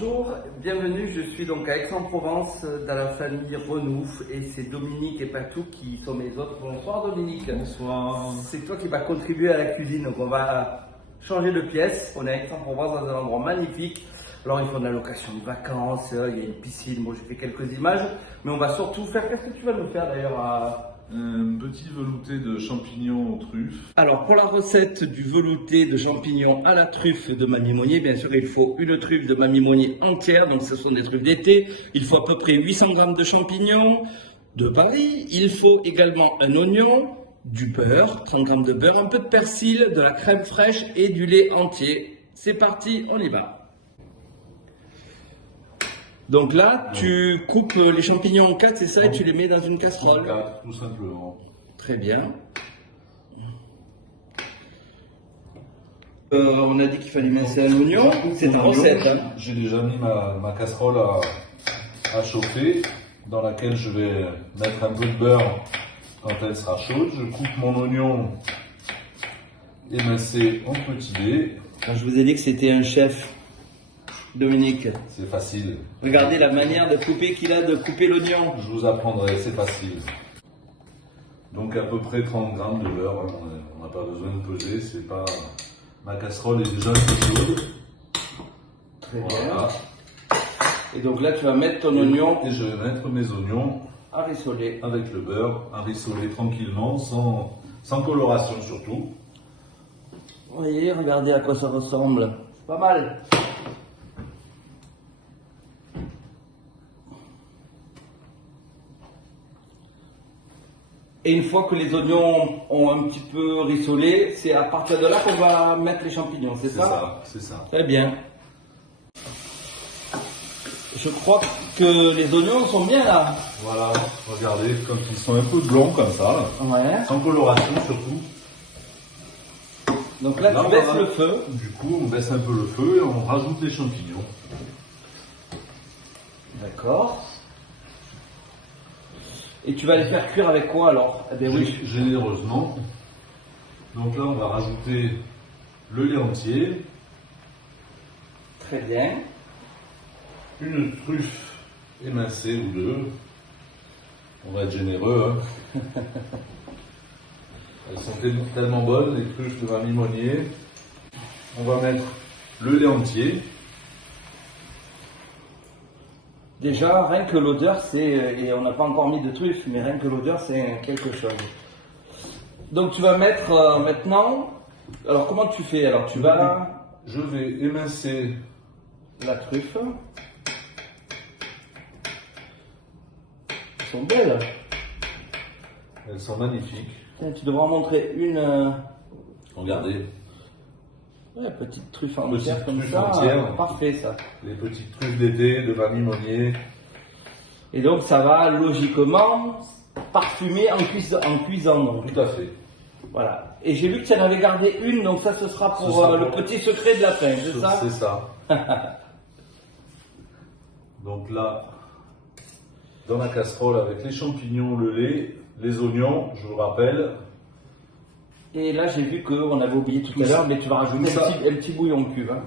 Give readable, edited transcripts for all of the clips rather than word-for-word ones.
Bonjour, bienvenue, je suis donc à Aix-en-Provence dans la famille Renouf et c'est Dominique et Patou qui sont mes hôtes. Bonsoir Dominique. Bonsoir. C'est toi qui vas contribuer à la cuisine, donc on va changer de pièce. On est à Aix-en-Provence dans un endroit magnifique. Alors ils font de la location de vacances, il y a une piscine, bon j'ai fait quelques images, mais on va surtout faire, qu'est-ce que tu vas nous faire d'ailleurs Un petit velouté de champignons aux truffes. Alors pour la recette du velouté de champignons à la truffe de Mamie Monnier, bien sûr il faut une truffe de Mamie Monnier entière, donc ce sont des truffes d'été. Il faut à peu près 800 g de champignons de Paris. Il faut également un oignon, du beurre, 30 g de beurre, un peu de persil, de la crème fraîche et du lait entier. C'est parti, on y va. Donc là, tu coupes les champignons en 4, c'est ça, et tu les mets dans une casserole. 4, tout simplement. Très bien. On a dit qu'il fallait mincer un oignon, c'est ta recette. Hein. J'ai déjà mis ma casserole à chauffer, dans laquelle je vais mettre un peu de beurre quand elle sera chaude. Je coupe mon oignon émincé en petits dés. Je vous ai dit que c'était un chef, Dominique. C'est facile. Regardez la manière de couper qu'il a de couper l'oignon. Je vous apprendrai, c'est facile. Donc à peu près 30 g de beurre, hein. On n'a pas besoin de peser, c'est pas... Ma casserole est déjà un peu chaude. Très Voilà. bien. Et donc là tu vas mettre ton oignon Et je vais mettre mes oignons à rissoler. avec le beurre, à rissoler tranquillement, sans coloration surtout. Vous voyez, regardez à quoi ça ressemble. C'est pas mal. Et une fois que les oignons ont un petit peu rissolé, c'est à partir de là qu'on va mettre les champignons, c'est ça? C'est ça. Très bien. Je crois que les oignons sont bien là. Voilà, regardez, comme ils sont un peu blonds comme ça, là. Ouais. Sans coloration surtout. Donc là, tu baisses le feu. Du coup, on baisse un peu le feu et on rajoute les champignons. D'accord. Et tu vas les faire cuire avec quoi alors? Eh bien oui. Généreusement. Donc là, on va rajouter le lait entier, Très bien. une truffe émincée ou deux. On va être généreux. Hein. Elles sont tellement bonnes, les truffes de Mamie Monnier. On va mettre le lait entier. Déjà, rien que l'odeur, c'est... Et on n'a pas encore mis de truffes, mais rien que l'odeur, c'est quelque chose. Donc tu vas mettre maintenant... Alors comment tu fais? Alors tu vas... Je vais émincer La truffe. Elles sont belles. Elles sont magnifiques. Tiens, tu devras en montrer une... Regardez, Ouais, petite truffe entière Petite comme truffe ça. entière. Parfait ça. les petites truffes d'été de Mamie Monnier. Et donc ça va logiquement parfumer en cuisant. Donc. Tout à fait. Voilà. Et j'ai vu que tu en avais gardé une, donc ça ce sera pour sera le pour- petit secret de la fin, c'est ça? C'est ça. Donc là, dans la casserole avec les champignons, le lait, les oignons, je vous rappelle. Et là j'ai vu qu'on avait oublié tout Tout à l'heure, ça. mais tu vas rajouter Tout ça. un petit bouillon de cuve. Hein.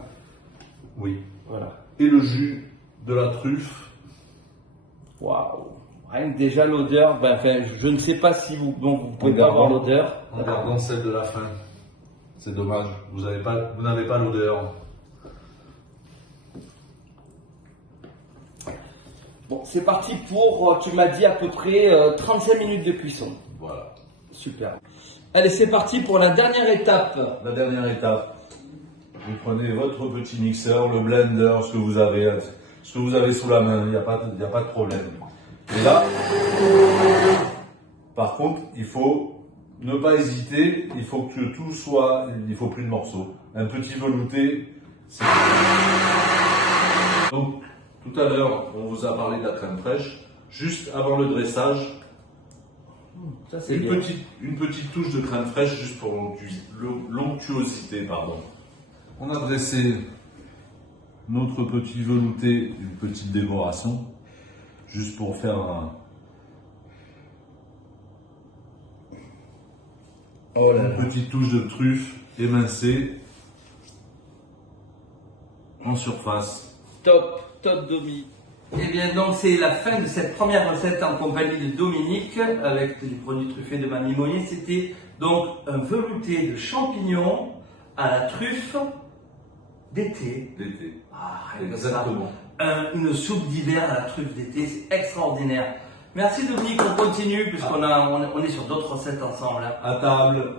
Oui. Voilà. Et le jus de la truffe. Waouh. Rien que déjà l'odeur, ben, enfin, je ne sais pas si vous pouvez pas Regardons. avoir l'odeur. En gardant celle de la fin. C'est dommage, vous n'avez pas l'odeur. Bon, c'est parti pour, tu m'as dit à peu près 35 minutes de cuisson. Voilà. Super. Allez, c'est parti pour la dernière étape. La dernière étape. Vous prenez votre petit mixeur, le blender, ce que vous avez sous la main, il n'y a pas de problème. Et là, par contre, il faut ne pas hésiter, il faut que tout soit, il faut plus de morceaux. Un petit velouté, c'est... Donc, tout à l'heure, on vous a parlé de la crème fraîche. Juste avant le dressage, Ça, c'est bien. une petite touche de crème fraîche juste pour l'onctuosité, pardon. On a dressé notre petit velouté, une petite décoration, juste pour faire une petite touche de truffe émincée en surface. top Domi. Et bien donc c'est la fin de cette première recette en compagnie de Dominique avec des produits truffés de Mamie Monnier. C'était donc un velouté de champignons à la truffe d'été. D'été. Ah, rien que ça. Exactement. Une soupe d'hiver à la truffe d'été, c'est extraordinaire. Merci Dominique, on continue puisqu'on est sur d'autres recettes ensemble. À table.